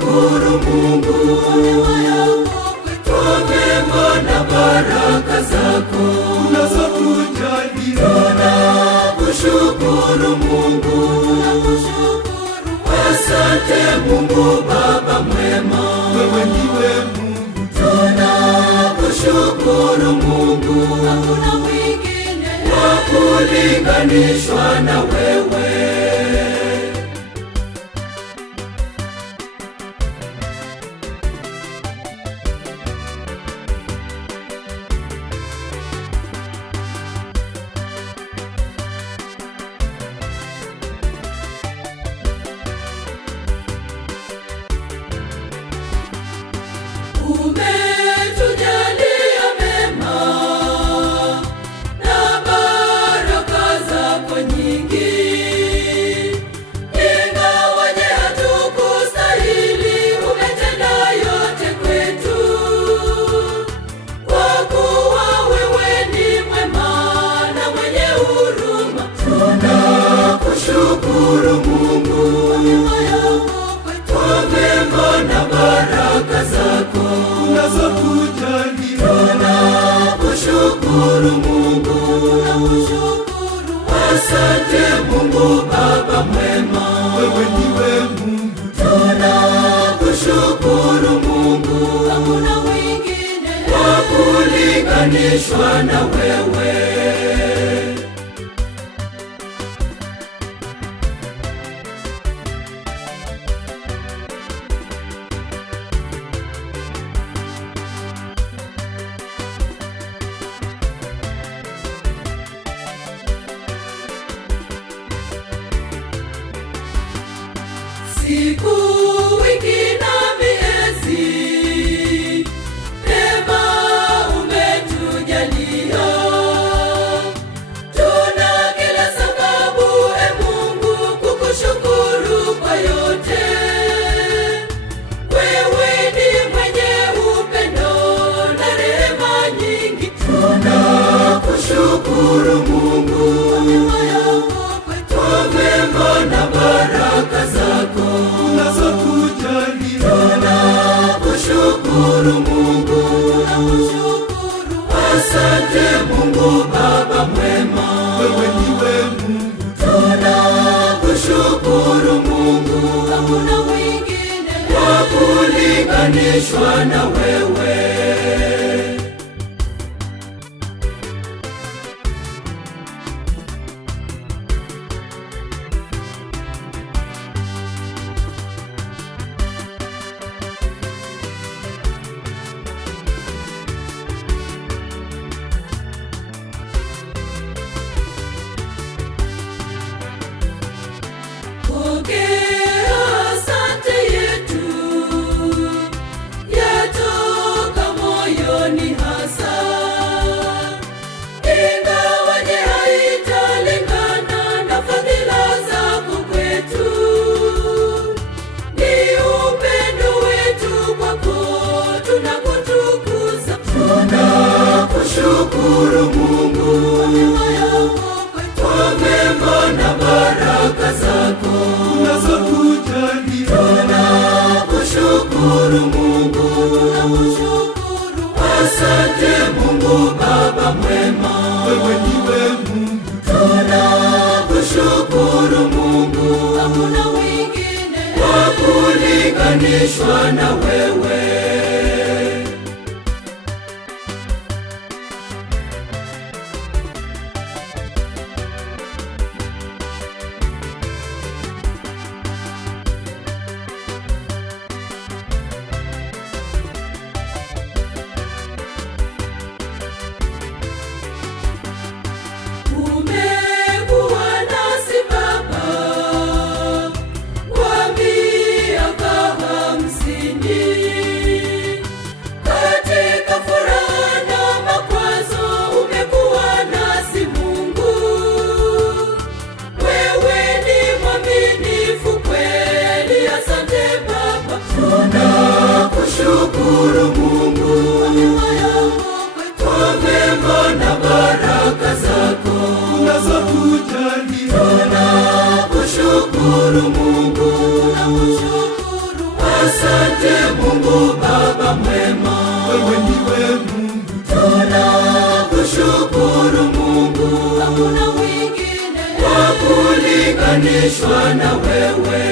Tunakushukuru Mungu kwa mema na baraka zako unazotujalia. Tunakushukuru Mungu, asante Mungu Baba mwema, wewe ndiwe Mungu. Tunakushukuru Mungu, hakuna mwingine wa kulinganishwa na wewe. Umetujalia mema na baraka zako nyingi, ingawaje hatukustahili, umetenda yote kwetu, kwa kuwa wewe ni mwema na mwenye huruma. Tunakushukuru Mungu kwa mema na baraka zako unazotujalia. Tunakushukuru Mungu, asante Mungu Baba mwema, wewe ndiwe Mungu. Tunakushukuru Mungu, hakuna mwingine wa kulinganishwa na wewe. Siku, wiki na miezi, neema umetujalia. Tuna kila sababu Mungu kukushukuru kwa yote. Wewe ni mwenye upendo na rehema nyingi. Tunakushukuru Mungu kwa mema na baraka zako unazotujalia. Tunakushukuru Mungu, asante Mungu Baba mwema, wewe ndiwe Mungu. Tunakushukuru Mungu, hakuna mwingine wa kulinganishwa na wewe. Pokea asante yetu, yatoka Asante Mungu Baba mwema, wewe ndiwe Mungu. Tunakushukuru Mungu, hakuna mwingine wa kulinganishwa na wewe.